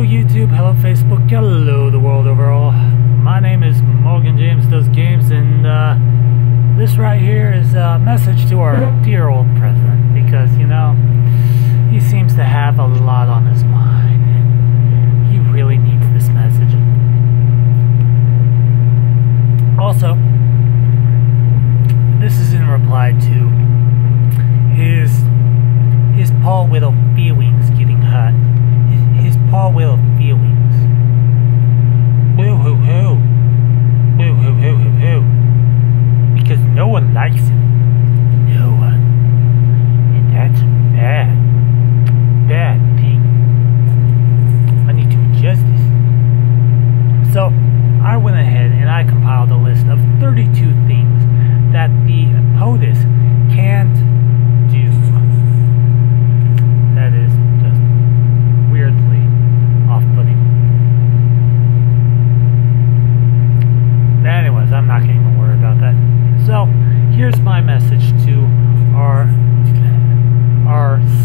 Hello YouTube, hello Facebook, hello the world overall. My name is Morgan James Does Games, and this right here is a message to our dear old president, because, you know, he seems to have a lot on his mind, and he really needs this message. Also, this is in reply to his Paul Whittle feelings getting hurt. His Paul Whittle feelings. Boo hoo hoo. Boo hoo hoo hoo hoo. Because no one likes him. No one. And that's bad. Bad thing. I need to adjust this. So, I went ahead and I compiled a list of 32 things that the POTUS can't do. That is just weirdly off-putting. Anyways, I'm not getting to worry about that. So, here's my message to our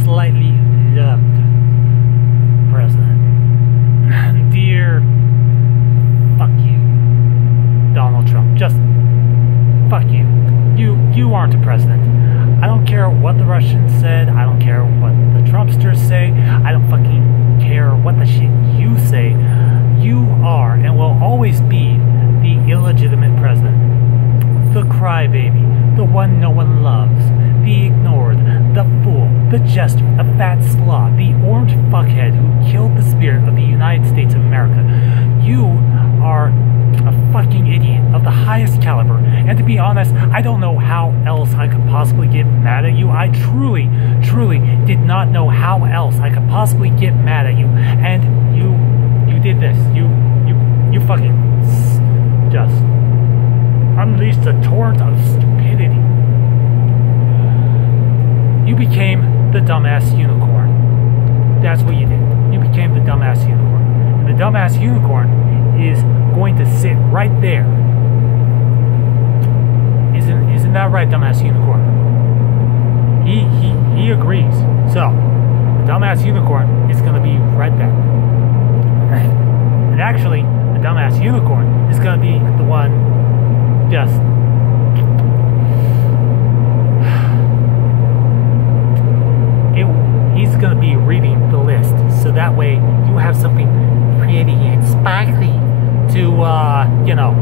slightly loved president. Dear, fuck you, Donald Trump. Just fuck you. You aren't a president. I don't care what the Russians said. I don't care what the Trumpsters say. I don't fucking care what the shit you say. You are and will always be the illegitimate president. The crybaby. The one no one loves. The ignored. The fool. The jester. The fat slob. The orange fuckhead who killed the spirit of the United States of America. You are a fucking idiot of the highest caliber, and to be honest, I don't know how else I could possibly get mad at you. I truly did not know how else I could possibly get mad at you, and you did this. You fucking just unleashed a torrent of stupidity. You became the dumbass unicorn. That's what you did. You became the dumbass unicorn, and the dumbass unicorn is going to sit right there. Isn't that right, dumbass unicorn? He agrees. So, the dumbass unicorn is going to be right there. And actually, the dumbass unicorn is going to be the one just he's going to be reading the list, so that way you have something pretty and sparkly to, you know,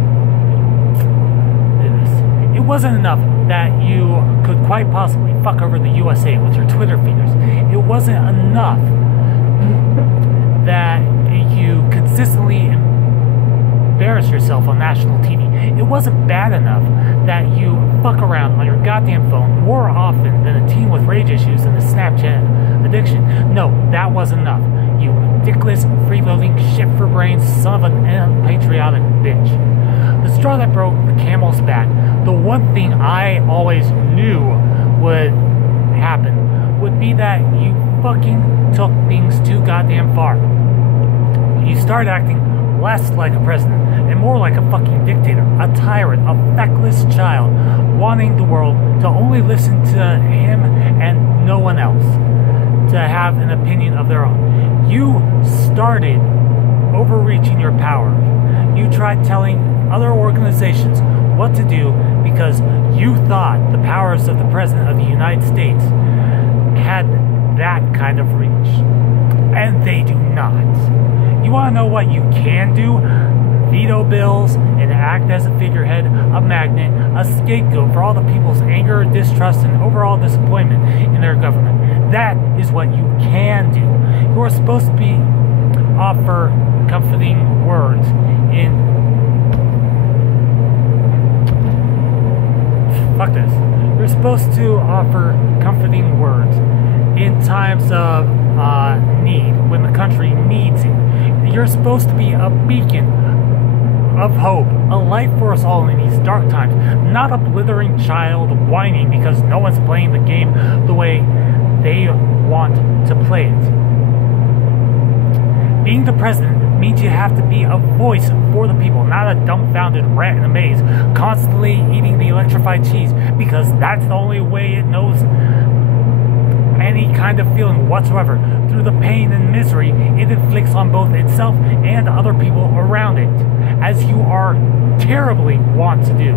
it wasn't enough that you could quite possibly fuck over the USA with your Twitter feeders. It wasn't enough that you consistently embarrass yourself on national TV. It wasn't bad enough that you fuck around on your goddamn phone more often than a teen with rage issues and a Snapchat addiction. No, that wasn't enough. You dickless, freeloading, shit-for-brains son of an unpatriotic bitch. The straw that broke the camel's back, the one thing I always knew would happen, would be that you fucking took things too goddamn far. You started acting less like a president and more like a fucking dictator, a tyrant, a feckless child, wanting the world to only listen to him and no one else, to have an opinion of their own. You started overreaching your power. You tried telling other organizations what to do because you thought the powers of the President of the United States had that kind of reach. And they do not. You want to know what you can do? Veto bills and act as a figurehead, a magnet, a scapegoat for all the people's anger, distrust, and overall disappointment in their government. That is what you can do. You are supposed to offer comforting words in... Fuck this. You're supposed to offer comforting words in times of need, when the country needs it. You're supposed to be a beacon of hope, a light for us all in these dark times, not a blithering child whining because no one's playing the game the way they want to play it. Being the president means you have to be a voice for the people, not a dumbfounded rat in a maze, constantly eating the electrified cheese, because that's the only way it knows any kind of feeling whatsoever, through the pain and misery misery it inflicts on both itself and other people around it, as you are terribly wont to do.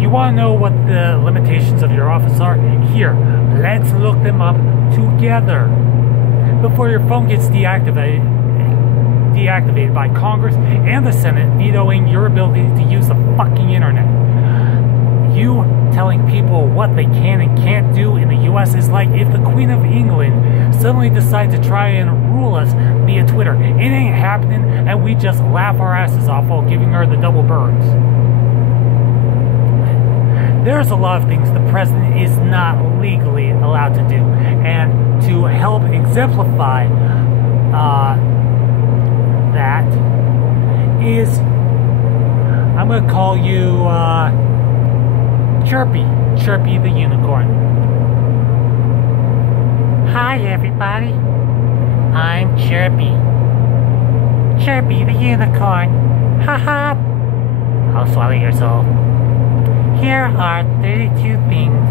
You want to know what the limitations of your office are? Here, let's look them up together. Before your phone gets deactivated by Congress and the Senate vetoing your ability to use the fucking internet. You telling people what they can and can't do in the US is like if the Queen of England suddenly decided to try and rule us via Twitter. It ain't happening, and we just laugh our asses off while giving her the double birds. There's a lot of things the president is not legally allowed to do, and to help exemplify that is, I'm going to call you Chirpy the Unicorn. Hi everybody, I'm Chirpy the Unicorn. Haha. I'll swallow your soul. Here are 32 things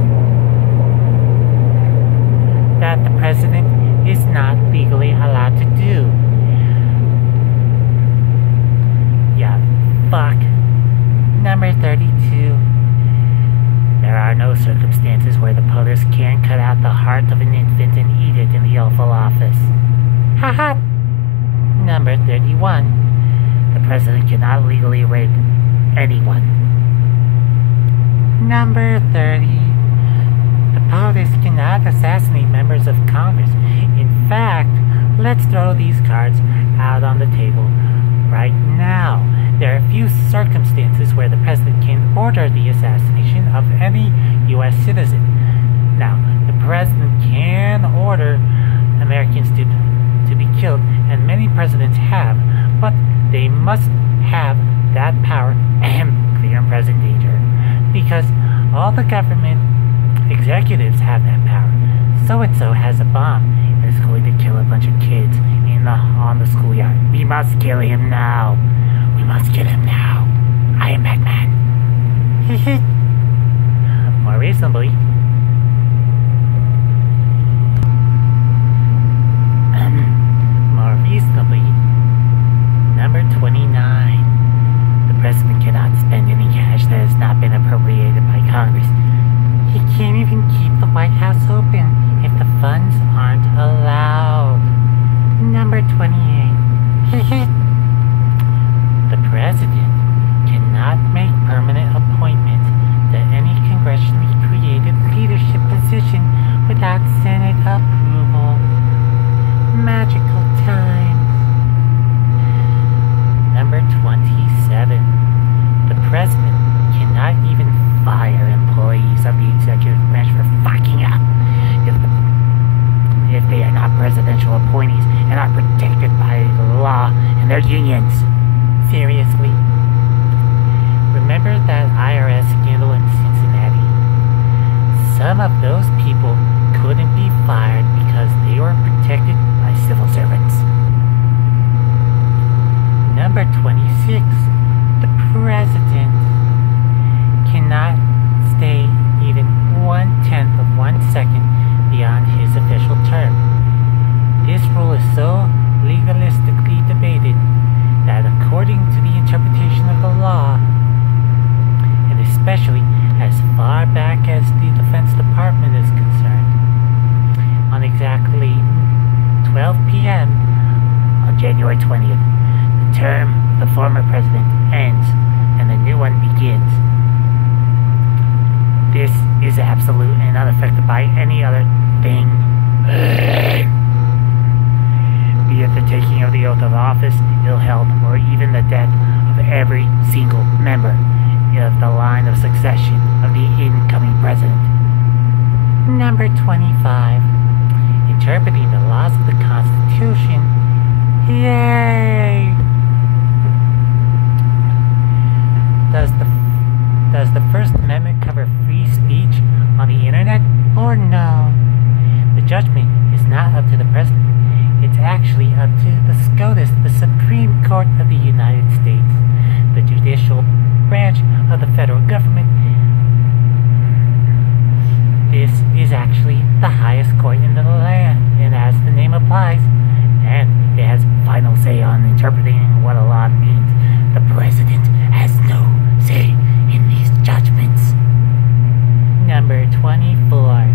that the president is not legally allowed to do. Yeah, fuck. Number 32. There are no circumstances where the POTUS can cut out the heart of an infant and eat it in the Oval Office. Haha! Number 31. The president cannot legally rape anyone. Number 30. The POTUS cannot assassinate members of Congress. In fact, let's throw these cards out on the table right now. There are few circumstances where the president can order the assassination of any U.S. citizen. Now, the president can order Americans to be killed, and many presidents have, but they must have that power and clear and present danger, because all the government executives have that power. So-and-so has a bomb and is going to kill a bunch of kids on the schoolyard. We must kill him now. We must kill him now. I am Batman. More reasonably. Number 29. The president cannot spend any cash that has not been appropriated by Congress. He can't even keep the White House open if the funds aren't allowed. Number 28. The president cannot make permanent appointments to any congressionally created leadership position without Senate approval. Magical times. Number 27. The president cannot even fire employees of the executive branch for fucking up if they are not presidential appointees and are protected by the law and their unions. Seriously? Remember that IRS scandal in Cincinnati? Some of those people couldn't be fired because they were protected by civil servants. Number 26. The president cannot stay even 1/10 of 1 second beyond his official term. This rule is so legalistically debated that according to the interpretation of the law, and especially as far back as the Defense Department is concerned, on exactly 12 p.m. on January 20th, the term of the former president ends and a new one begins. This is absolute and unaffected by any other thing. Be it the taking of the oath of office, ill health, or even the death of every single member of the line of succession of the incoming president. Number 25. Interpreting the laws of the Constitution. Yay! Does the First Amendment cover free speech on the internet or no? The judgment is not up to the president. It's actually up to the SCOTUS, the Supreme Court of the United States, the judicial branch of the federal government. This is actually the highest court in the land, and as the name applies, and it has final say on interpreting what a law means. The president has no say in these judgments. Number 24.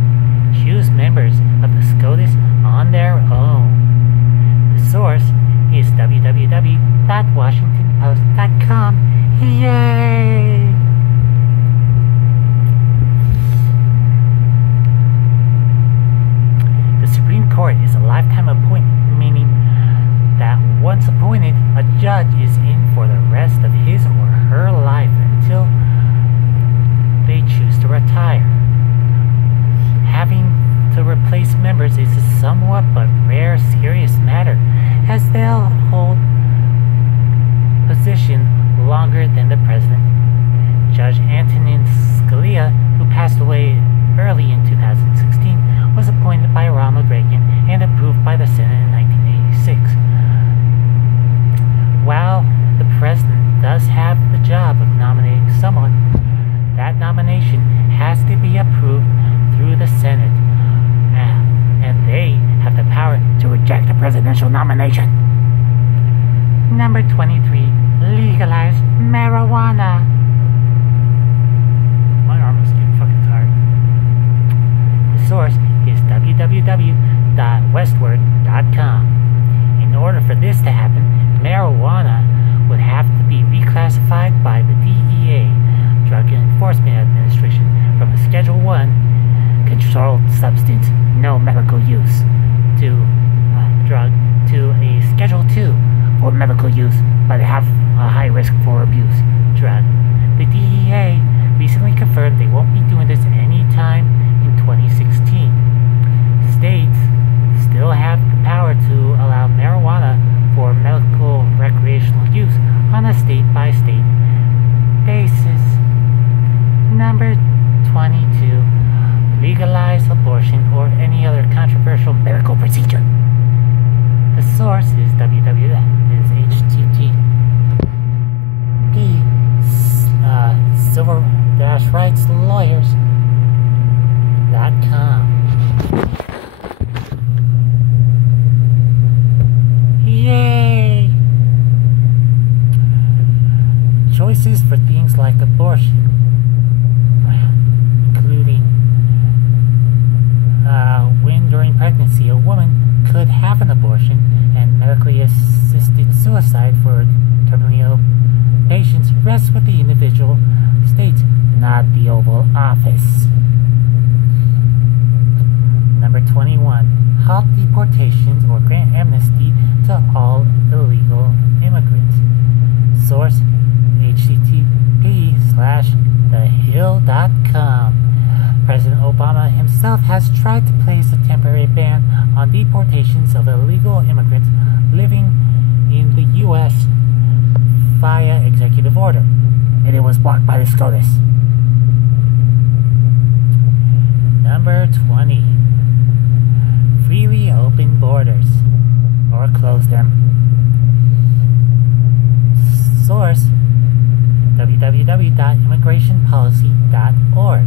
Choose members of the SCOTUS on their own. The source is www.washingtonpost.com. Yay! The Supreme Court is a lifetime appointment, meaning that once appointed, a judge is in for the rest of his or her life until they choose to retire. Having to replace members is a somewhat but rare serious matter, as they'll hold position longer than the president. Judge Antonin Scalia, who passed away early in 2016, was appointed by Ronald Reagan and approved by the Senate in 1986. While the president does have the job of nominating someone, that nomination has to be approved through the Senate, and they have the power to reject a presidential nomination. Number 23. Legalize marijuana. My arm is getting fucking tired. The source is www.westward.com. In order for this to happen, marijuana would have to be reclassified by the DEA, Drug Enforcement Administration, from a Schedule 1 controlled substance, no medical use, to drug, to a Schedule 2 for medical use, but have a high risk for abuse drug. The DEA recently confirmed they won't be doing this anytime in 2016. States still have the power to allow marijuana for medical recreational use on a state-by-state basis. Number 22. Legalize abortion or any other controversial medical procedure. The source is civil-rights-lawyers.com. Yay! Choices for things like abortion, including when during pregnancy a woman could have an abortion, and medically assisted suicide for terminally ill patients, rests with the individual states, not the Oval Office. Number 21. Halt deportations or grant amnesty to all illegal immigrants. Source http:/thehill.com. President Obama himself has tried to place a temporary ban on deportations of illegal immigrants living in the U.S. via executive order, and it was blocked by the SCOTUS. Number 20. Freely open borders, or close them. Source www.immigrationpolicy.org.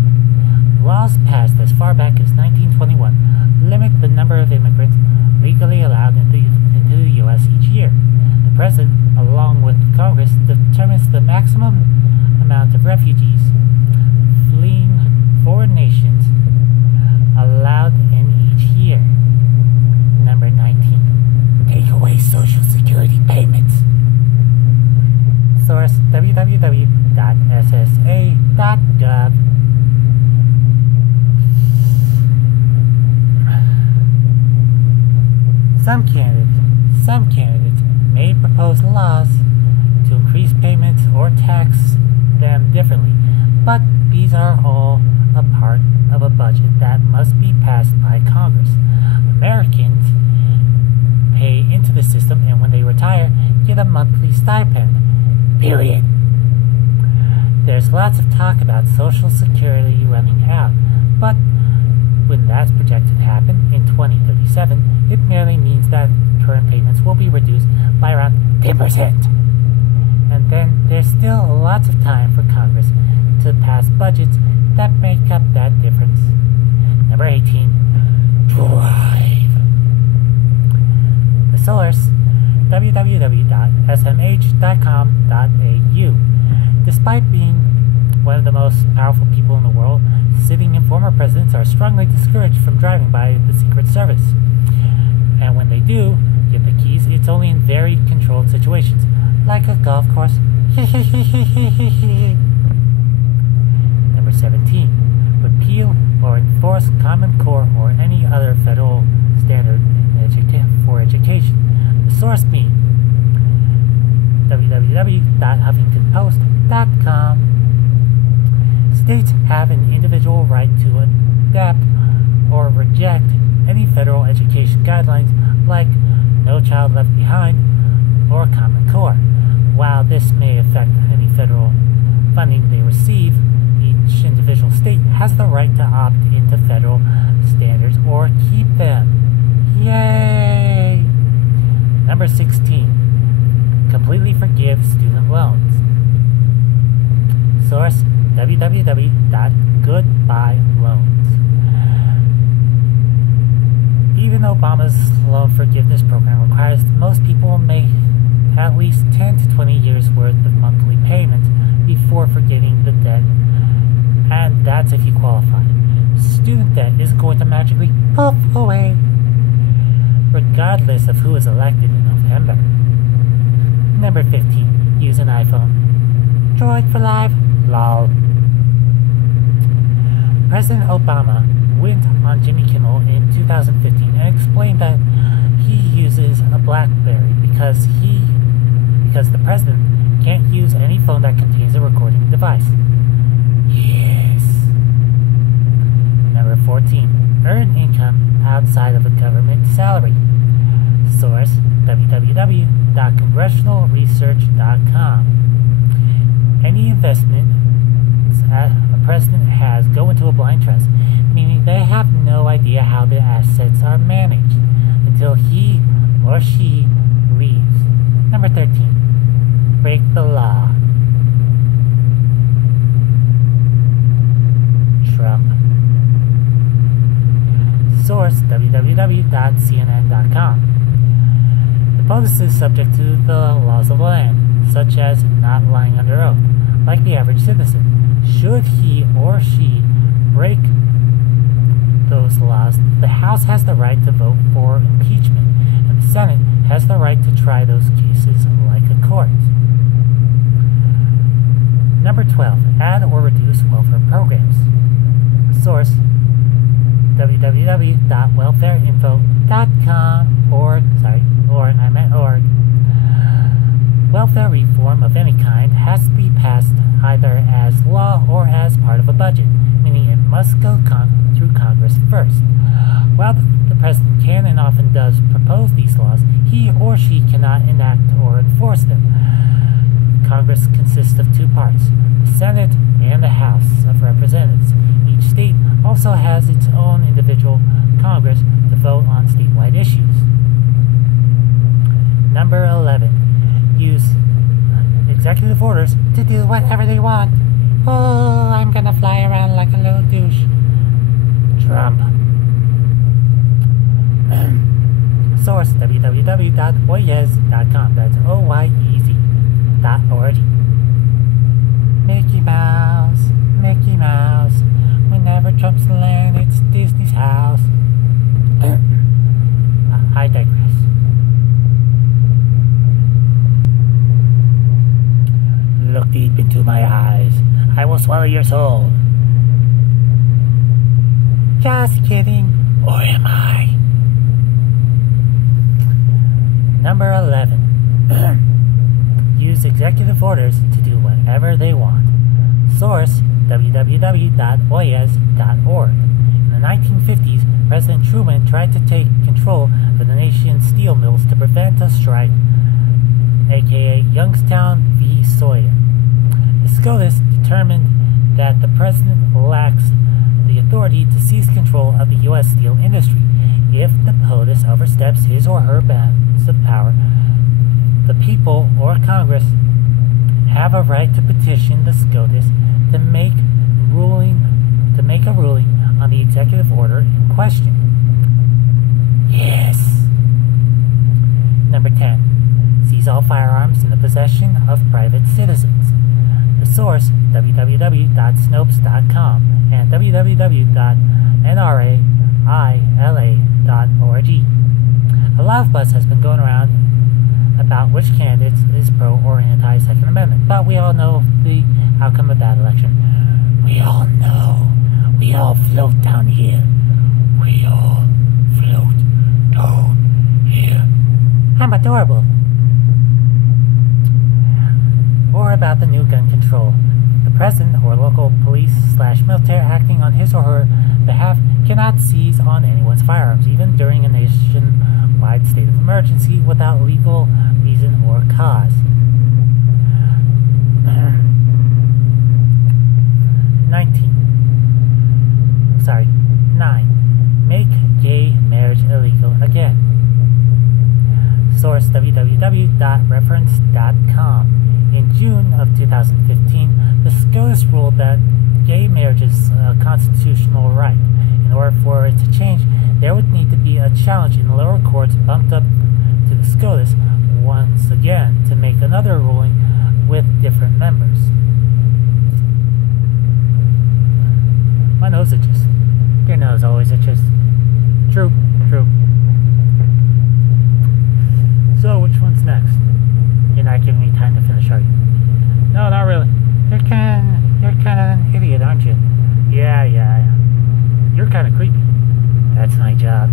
Laws passed as far back as 1921 limit the number of immigrants legally allowed into the U.S. each year. The President, along with Congress, determines the maximum amount of refugees fleeing foreign nations allowed in each year. Number 19. Take away Social Security payments. Source www.ssa.gov. Some candidates may propose laws to increase payments or tax them differently, but these are all a part of a budget that must be passed by Congress. Americans pay into the system, and when they retire, get a monthly stipend. Period. There's lots of talk about Social Security running out, but when that's projected to happen in 2037, it merely means that current payments will be reduced by around 10%. And then there's still lots of time for Congress to pass budgets that make up that difference. Number 18. Drive. Source: www.smh.com.au. Despite being one of the most powerful people in the world, sitting and former presidents are strongly discouraged from driving by the Secret Service. And when they do get the keys, it's only in very controlled situations, like a golf course. Number 17. Repeal or enforce Common Core or any other federal standard for education. The source being www.huffingtonpost.com. States have an individual right to adapt or reject any federal education guidelines like No Child Left Behind or Common Core. While this may affect any federal funding they receive, each individual state has the right to opt into federal standards or keep them. Yay! Number 16. Completely forgive student loans. Source: www.goodbyeloans. Even Obama's loan forgiveness program requires most people make at least 10 to 20 years worth of monthly payments before forgetting the debt, and that's if you qualify. Student debt is going to magically poof away, regardless of who is elected in November. Number 15. Use an iPhone. Droid for life. Lol. President Obama went on Jimmy Kimmel in 2015 and explained that he uses a BlackBerry because the president can't use any phone that contains a recording device. Yes. Number 14. Earn income outside of a government salary. Source: www.congressionalresearch.com. Any investments a president has go into a blind trust, meaning they have no idea how the assets are managed until he or she leaves. Number 13. Break the law. Trump. Source: www.cnn.com. The POTUS is subject to the laws of the land, such as not lying under oath, like the average citizen. Should he or she break those laws, the House has the right to vote for impeachment, and the Senate has the right to try those cases like a court. Number 12. Add or reduce welfare programs. Source: www.welfareinfo.com. org. Welfare reform of any kind has to be passed either as law or as part of a budget, meaning it must go through Congress first. While the president can and often does propose these laws, he or she cannot enact or enforce them. Congress consists of two parts, the Senate and the House of Representatives. Each state also has its own individual Congress to vote on statewide issues. Number 11. Use executive orders to do whatever they want. Oh, I'm gonna fly around like a little douche. Trump. Source: www.oyez.com. That's OYEZ.org. Mickey Mouse, Mickey Mouse. Whenever Trump's in land, it's Disney's house. I digress. Look deep into my eyes. I will swallow your soul. Just kidding. Or am I? Number 11. Use executive orders to do whatever they want. Source: www.oyez.org. In the 1950s, President Truman tried to take control of the nation's steel mills to prevent a strike, aka Youngstown v. Sawyer. The SCOTUS determined that the president lacks the authority to seize control of the U.S. steel industry. If the POTUS oversteps his or her bounds of power, the people or Congress have a right to petition the SCOTUS to make a ruling on the executive order in question. Yes. Number 10. Seize all firearms in the possession of private citizens. The source, www.snopes.com and www.nraila.org. A lot of buzz has been going around about which candidate is pro or anti-Second Amendment, but we all know the outcome of that election. We all know. We all float down here. We all float down here. I'm adorable. Or about the new gun control. The president or local police/military acting on his or her behalf cannot seize on anyone's firearms, even during a nationwide state of emergency, without legal reason or cause. 9. Make gay marriage illegal again. Source, www.reference.com. In June of 2015, the SCOTUS ruled that gay marriage is a constitutional right. In order for it to change, there would need to be a challenge in the lower courts bumped up to the SCOTUS once again to make another ruling with different members. My nose itches. Your nose always itches. True. So, which one's next? You're not giving me time to finish, are you? No, not really. You're kind of an idiot, aren't you? Yeah. You're kind of creepy. That's my job.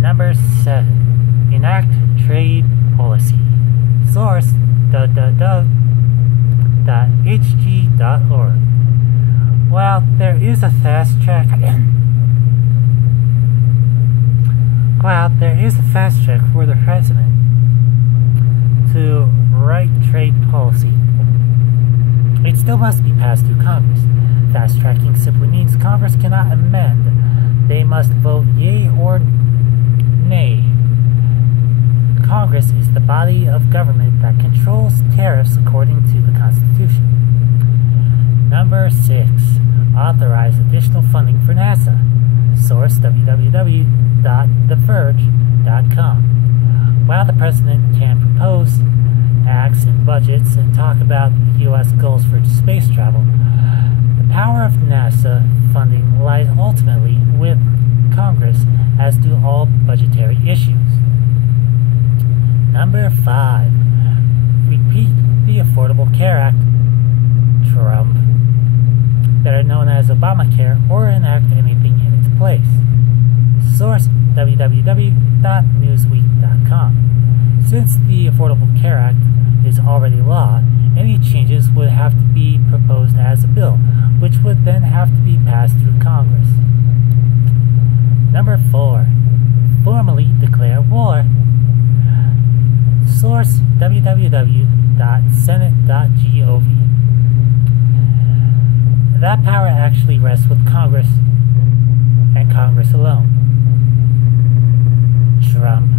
Number 7. Enact trade policy. Source, www.hg.org. Well, there is a fast track. For the president to write trade policy. It still must be passed through Congress. Fast tracking simply means Congress cannot amend. They must vote yea or nay. Congress is the body of government that controls tariffs according to the Constitution. Number 6. Authorize additional funding for NASA. Source, www.theverge.com. While the president can propose acts and budgets and talk about the U.S. goals for space travel, the power of NASA funding lies ultimately with Congress, as do all budgetary issues. Number 5. Repeat the Affordable Care Act, Trump, better known as Obamacare, or enact anything in its place. Source, www.newsweek.com. Since the Affordable Care Act is already law, any changes would have to be proposed as a bill, which would then have to be passed through Congress. Number 4. Formally declare war. Source, www.senate.gov. That power actually rests with Congress, and Congress alone. Trump.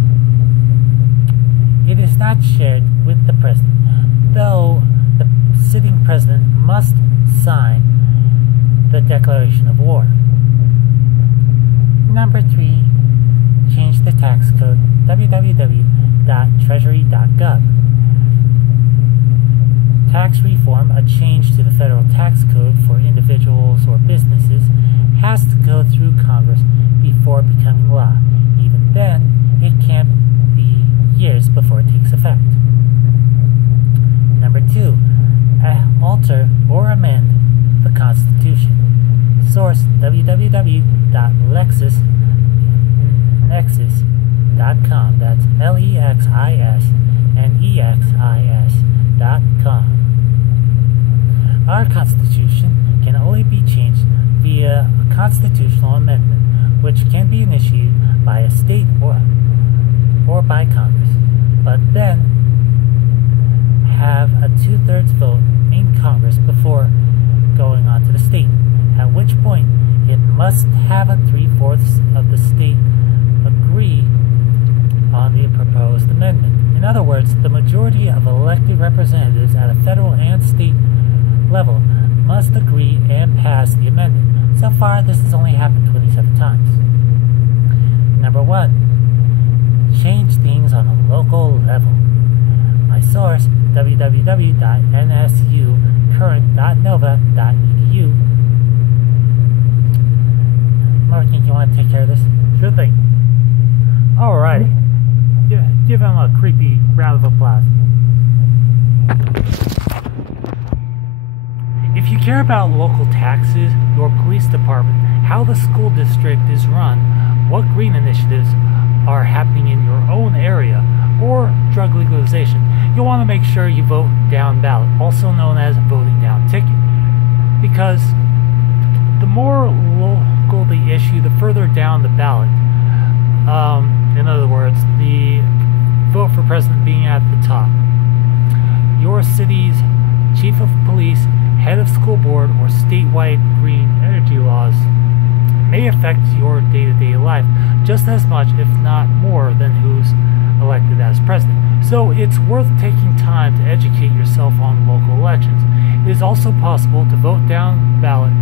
It is not shared with the president, though the sitting president must sign the declaration of war. Number 3. Change the tax code, www.treasury.gov. Tax reform, a change to the federal tax code for individuals or businesses, has to go through Congress before becoming law. Even then, it can't be years before it takes effect. Number 2. Alter or amend the Constitution. Source, www.lexisnexis.com. That's LEXISNEXIS.com. Our Constitution can only be changed via a constitutional amendment, which can be initiated by a state or by Congress, but then have a 2/3 vote in Congress before going on to the state, at which point it must have a 3/4 of the state agree on the proposed amendment. In other words, the majority of elected representatives at a federal and state level must agree and pass the amendment. So far, this has only happened 27 times. www.nscurrent.nova.edu. Martin, you want to take care of this? Sure thing. Alrighty. Give him a creepy round of applause. If you care about local taxes, your police department, how the school district is run, what green initiatives are happening in your own area, or drug legalization, you'll want to make sure you vote down ballot, also known as voting down ticket. Because the more local the issue, the further down the ballot. In other words, the vote for president being at the top. Your city's chief of police, head of school board, or statewide green energy laws may affect your day-to-day life just as much, if not more, than who's elected as president. So it's worth taking time to educate yourself on local elections. It is also possible to vote down ballot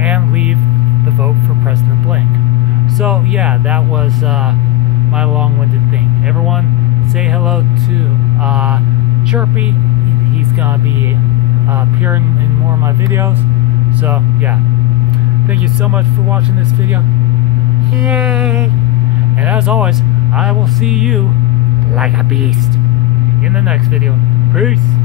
and leave the vote for president blank. So yeah, that was my long-winded thing. Everyone, say hello to Chirpy. He's gonna be appearing in more of my videos. So yeah, thank you so much for watching this video. Yay! And as always, I will see you like a beast in the next video. Peace!